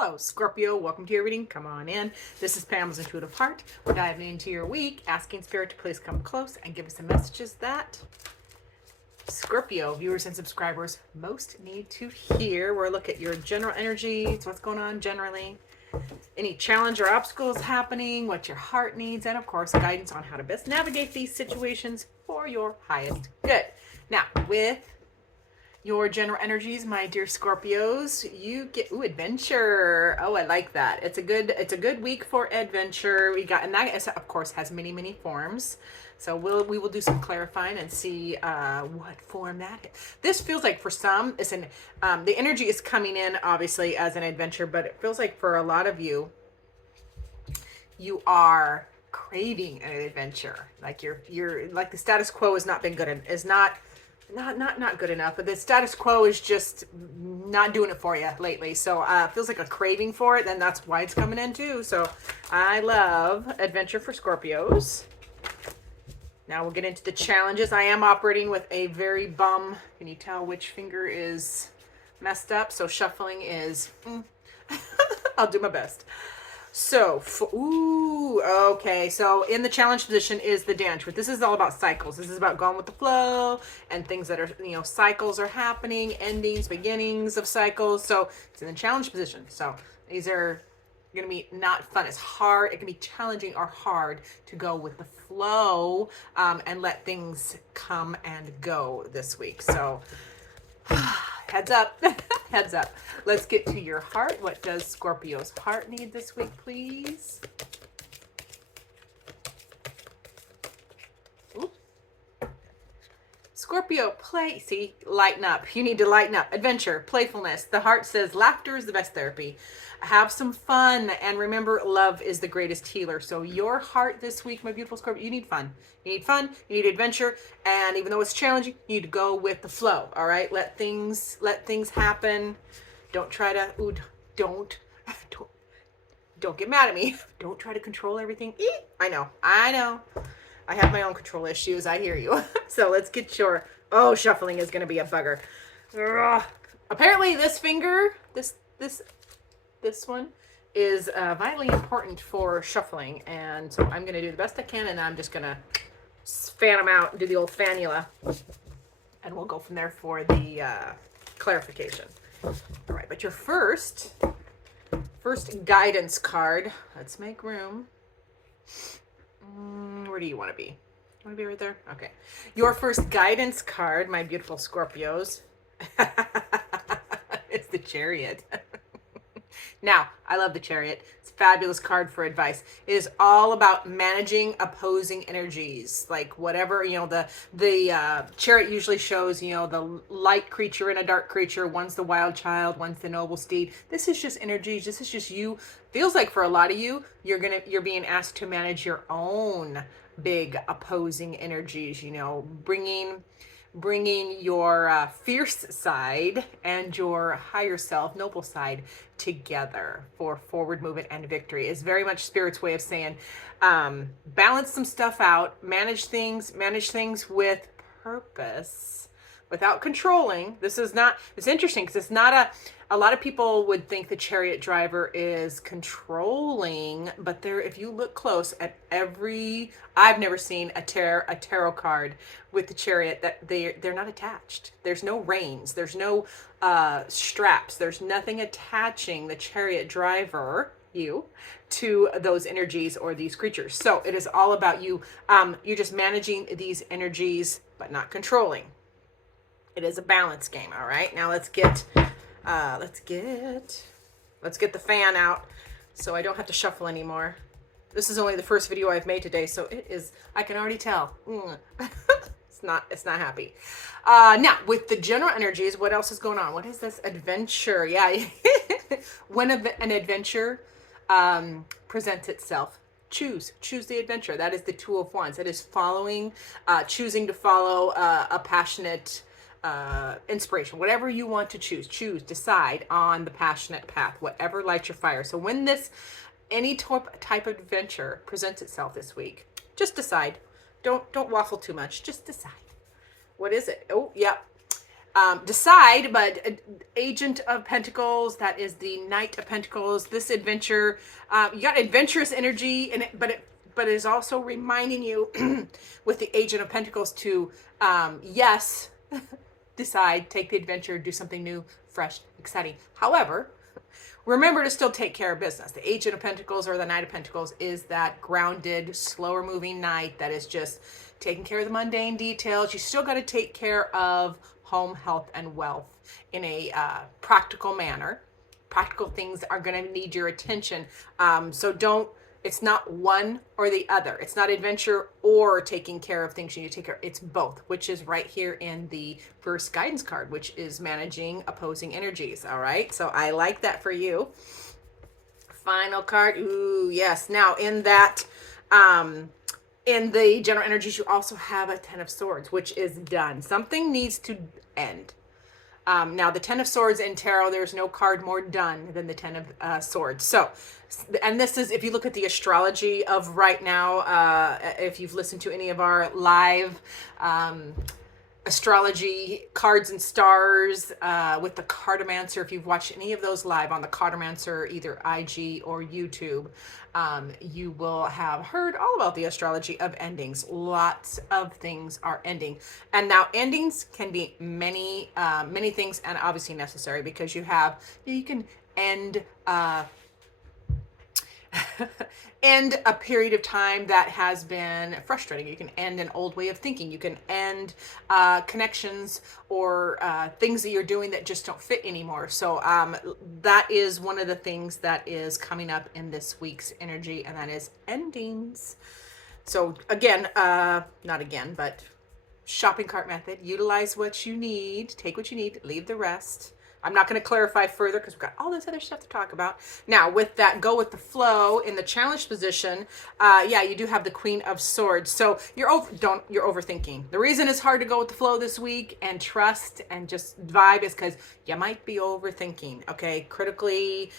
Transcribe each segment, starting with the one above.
Hello, Scorpio. Welcome to your reading. Come on in. This is Pamela's Intuitive Heart. We're diving into your week, asking Spirit to please come close and give us the messages that Scorpio viewers and subscribers most need to hear. We'll look at your general energies, what's going on generally, any challenge or obstacles happening, what your heart needs, and of course, guidance on how to best navigate these situations for your highest good. Now, with your general energies, my dear Scorpios, you get adventure. Oh, I like that. It's a good week for adventure. We got, and that of course has many forms. So we will do some clarifying and see what form that is. This feels like for some, it's the energy is coming in obviously as an adventure, but it feels like for a lot of you, you are craving an adventure. Like you're like the status quo has not been good, is not good enough, but the status quo is just not doing it for you lately. So it feels like a craving for it, and that's why it's coming in too. So I love adventure for Scorpios. Now we'll get into the challenges. I am operating with a very bum, can you tell which finger is messed up? So shuffling is, I'll do my best. So, okay. So in the challenge position is the dance. This is all about cycles. This is about going with the flow and things that are, cycles are happening, endings, beginnings of cycles. So it's in the challenge position. So these are going to be not fun. It's hard. It can be challenging or hard to go with the flow and let things come and go this week. So heads up. Heads up. Let's get to your heart. What does Scorpio's heart need this week, please? Ooh. Scorpio, lighten up. You need to lighten up. Adventure, playfulness. The heart says laughter is the best therapy. Have some fun. And remember, love is the greatest healer. So your heart this week, my beautiful Scorpio, you need fun. You need fun. You need adventure. And even though it's challenging, you need to go with the flow. All right. Let things happen. Don't try to, don't get mad at me. Don't try to control everything. I know. I have my own control issues. I hear you. So let's get your, shuffling is going to be a bugger. Ugh. Apparently this finger, this one is vitally important for shuffling. And so I'm going to do the best I can. And I'm just going to fan them out and do the old fanula. And we'll go from there for the clarification. All right. But your first guidance card. Let's make room. Where do you want to be? You want to be right there? Okay. Your first guidance card, my beautiful Scorpios. It's the Chariot. Now, I love the Chariot. It's a fabulous card for advice. It is all about managing opposing energies. Like whatever, the Chariot usually shows, the light creature and a dark creature. One's the wild child, one's the noble steed. This is just energies. This is just you. Feels like for a lot of you, you're being asked to manage your own big opposing energies, bringing your fierce side and your higher self, noble side together for forward movement and victory. Is very much Spirit's way of saying, balance some stuff out, manage things with purpose without controlling. It's interesting because it's not a lot of people would think the Chariot driver is controlling, but if you look close at I've never seen a tarot card with the Chariot that they're not attached. There's no reins. There's no straps. There's nothing attaching the Chariot driver, to those energies or these creatures. So it is all about you. You're just managing these energies, but not controlling. It is a balance game. All right. Now let's get the fan out so I don't have to shuffle anymore. This is only the first video I've made today, so I can already tell. It's not happy. Now with the general energies, what else is going on? What is this adventure? Yeah. When an adventure presents itself, choose the adventure. That is the Two of Wands. It is choosing to follow a passionate inspiration, whatever you want to choose, decide on the passionate path, whatever lights your fire. So when any type of adventure presents itself this week, just decide. Don't waffle too much. Just decide. What is it? Oh, yeah. decide, but Agent of Pentacles, that is the Knight of Pentacles. This adventure, you got adventurous energy in it, but it is also reminding you with the Agent of Pentacles to, yes, decide, take the adventure, do something new, fresh, exciting. However, remember to still take care of business. The Agent of Pentacles or the Knight of Pentacles is that grounded, slower moving knight that is just taking care of the mundane details. You still got to take care of home, health, and wealth in a practical manner. Practical things are going to need your attention. So don't, it's not one or the other. It's not adventure or taking care of things you need to take care of. It's both, which is right here in the first guidance card, which is managing opposing energies. All right. So I like that for you. Final card. Ooh, yes. Now in that, in the general energies, you also have a Ten of Swords, which is done. Something needs to end. Now, the Ten of Swords in tarot, there's no card more done than the Ten of Swords. So, and this is, if you look at the astrology of right now, if you've listened to any of our live astrology cards and stars with the cartomancer, if you've watched any of those live on the cartomancer, either IG or YouTube, you will have heard all about the astrology of endings. Lots of things are ending, and now endings can be many many things, and obviously necessary, because you can end end a period of time that has been frustrating. You can end an old way of thinking. You can end connections or things that you're doing that just don't fit anymore. So that is one of the things that is coming up in this week's energy, and that is endings. So again, not again, but shopping cart method. Utilize what you need, take what you need, leave the rest. I'm not going to clarify further because we've got all this other stuff to talk about. Now, with that, go with the flow in the challenge position. Yeah, you do have the Queen of Swords. So you're overthinking. The reason it's hard to go with the flow this week and trust and just vibe is because you might be overthinking. Okay, critically,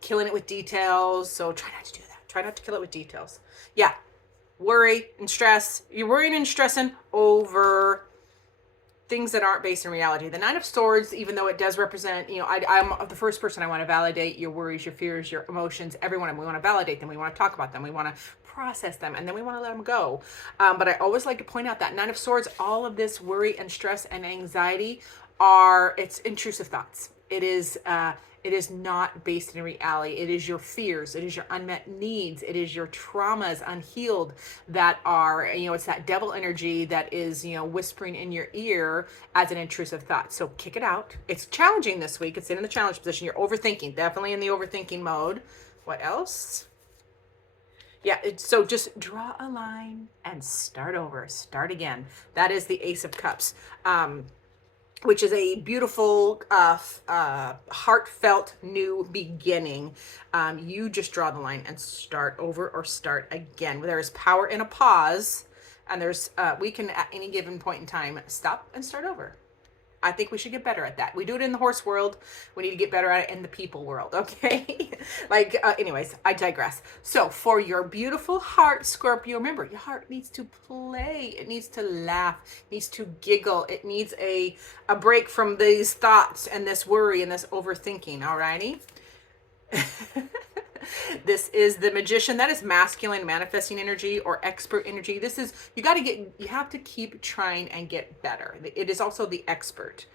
killing it with details. So try not to do that. Try not to kill it with details. Yeah, worry and stress. You're worrying and stressing over things that aren't based in reality. The Nine of Swords, even though it does represent, I'm the first person. I want to validate your worries, your fears, your emotions, everyone. We want to validate them. We want to talk about them. We want to process them, and then we want to let them go. But I always like to point out that Nine of Swords, all of this worry and stress and anxiety it's intrusive thoughts. It is not based in reality. It is your fears. It is your unmet needs. It is your traumas unhealed that are, it's that devil energy that is, whispering in your ear as an intrusive thought. So kick it out. It's challenging this week. It's in the challenge position. You're overthinking, definitely in the overthinking mode. What else? Yeah, so just draw a line and start over. Start again. That is the Ace of Cups. Which is a beautiful, heartfelt new beginning. You just draw the line and start over or start again. There is power in a pause, and we can at any given point in time stop and start over. I think we should get better at that. We do it in the horse world. We need to get better at it in the people world, okay? Anyways, I digress. So for your beautiful heart, Scorpio, remember, your heart needs to play. It needs to laugh. It needs to giggle. It needs a break from these thoughts and this worry and this overthinking, alrighty? This is the Magician. That is masculine manifesting energy or expert energy. This is, you have to keep trying and get better. It is also the expert,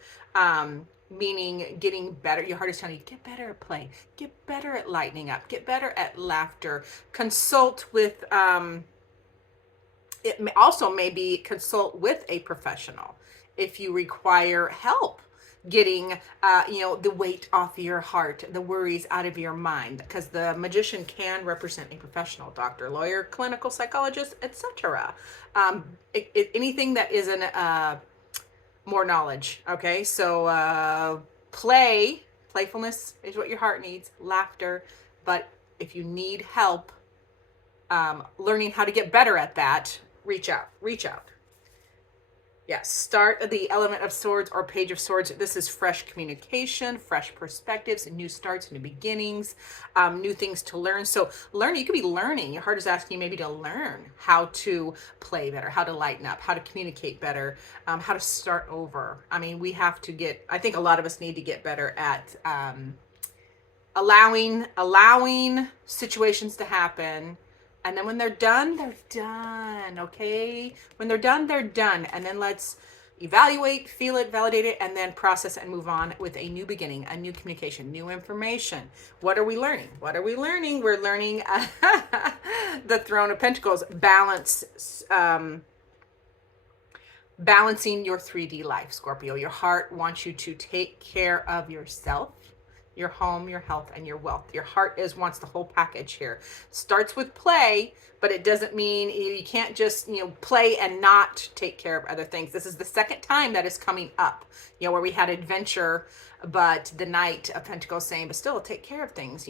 meaning getting better. Your heart is telling you, get better at play, get better at lightening up, get better at laughter. Consult with, maybe consult with a professional if you require help getting the weight off your heart, the worries out of your mind, because the Magician can represent a professional, doctor, lawyer, clinical psychologist, etc. Anything that isn't more knowledge. Okay, so playfulness is what your heart needs, laughter. But if you need help learning how to get better at that, reach out. Yeah, start of the Element of Swords or Page of Swords. This is fresh communication, fresh perspectives, new starts, new beginnings, new things to learn. So learning, you could be learning. Your heart is asking you maybe to learn how to play better, how to lighten up, how to communicate better, how to start over. I mean, we have to get, I think a lot of us need to get better at allowing situations to happen, and then when they're done, okay? When they're done, and then let's evaluate, feel it, validate it, and then process and move on with a new beginning, a new communication, new information. What are we learning? What are we learning? We're learning the Throne of Pentacles, balancing your 3D life, Scorpio. Your heart wants you to take care of yourself, your home, your health, and your wealth. Your heart wants the whole package here. Starts with play, but it doesn't mean you can't just, play and not take care of other things. This is the second time that is coming up, where we had adventure, but the Knight of Pentacles saying, but still take care of things,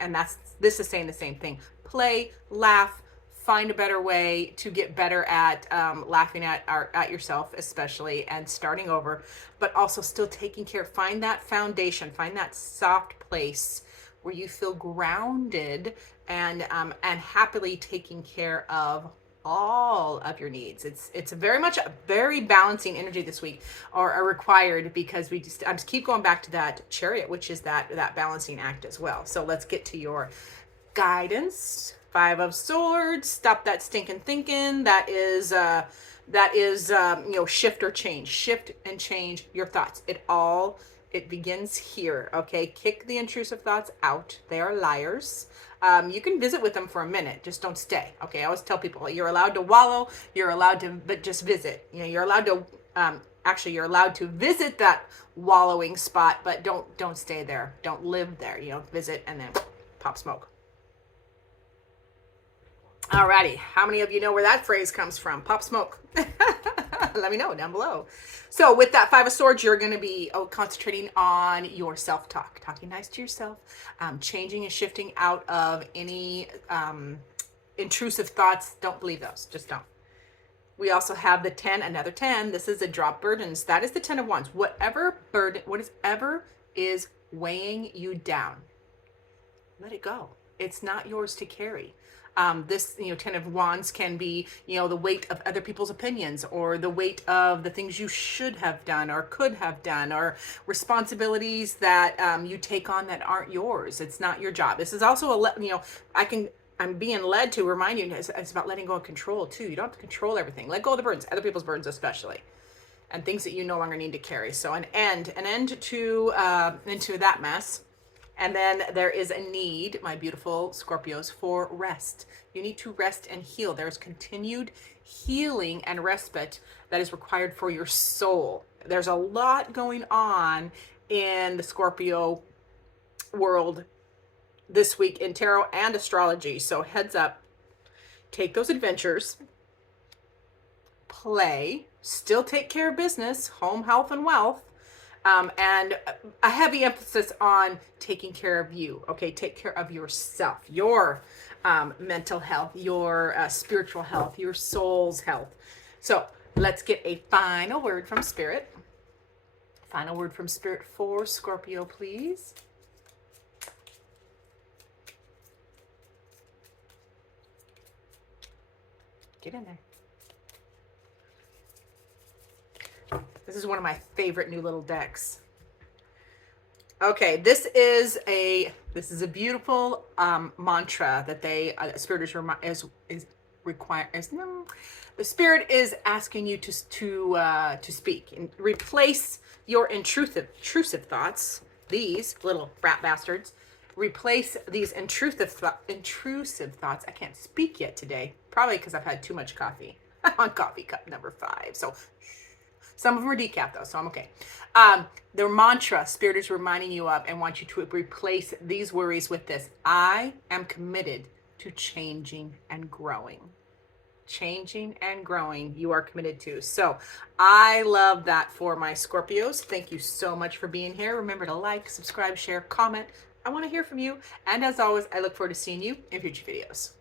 and this is saying the same thing. Play, laugh, find a better way to get better at laughing at yourself, especially, and starting over, but also still taking care. Find that foundation, find that soft place where you feel grounded and happily taking care of all of your needs. It's very much a very balancing energy this week, or are required, because I just keep going back to that Chariot, which is that balancing act as well. So let's get to your guidance. 5 of Swords. Stop that stinking thinking. That is shift or change. Shift and change your thoughts. It begins here. Okay, kick the intrusive thoughts out. They are liars. You can visit with them for a minute, just don't stay. Okay, I always tell people you're allowed to wallow. You're allowed to, but just visit. You're allowed to. Actually, you're allowed to visit that wallowing spot, but don't stay there. Don't live there. Visit and then pop smoke. Alrighty, how many of you know where that phrase comes from? Pop smoke. Let me know down below. So with that 5 of Swords, you're going to be concentrating on your self-talk, talking nice to yourself, changing and shifting out of any intrusive thoughts. Don't believe those. Just don't. We also have the 10, another 10. This is a drop burdens. That is the 10 of Wands. Whatever is weighing you down, let it go. It's not yours to carry. This 10 of Wands can be, the weight of other people's opinions, or the weight of the things you should have done or could have done, or responsibilities that you take on that aren't yours. It's not your job. This is also I'm being led to remind you, it's about letting go of control too. You don't have to control everything. Let go of the burdens, other people's burdens especially, and things that you no longer need to carry. So an end to that mess. And then there is a need, my beautiful Scorpios, for rest. You need to rest and heal. There's continued healing and respite that is required for your soul. There's a lot going on in the Scorpio world this week in tarot and astrology. So heads up, take those adventures, play, still take care of business, home, health, and wealth. And a heavy emphasis on taking care of you. Okay, take care of yourself, your mental health, your spiritual health, your soul's health. So let's get a final word from Spirit. Final word from Spirit for Scorpio, please. Get in there. This is one of my favorite new little decks. Okay, this is a beautiful mantra that the Spirit the Spirit is asking you to speak and replace your intrusive thoughts. These little rat bastards. Replace these intrusive thoughts. I can't speak yet today, probably because I've had too much coffee. I'm on coffee cup number 5, so. Some of them are decaf though, so I'm okay. The mantra Spirit is reminding you of and wants you to replace these worries with this. I am committed to changing and growing. Changing and growing, you are committed to. So I love that for my Scorpios. Thank you so much for being here. Remember to like, subscribe, share, comment. I want to hear from you. And as always, I look forward to seeing you in future videos.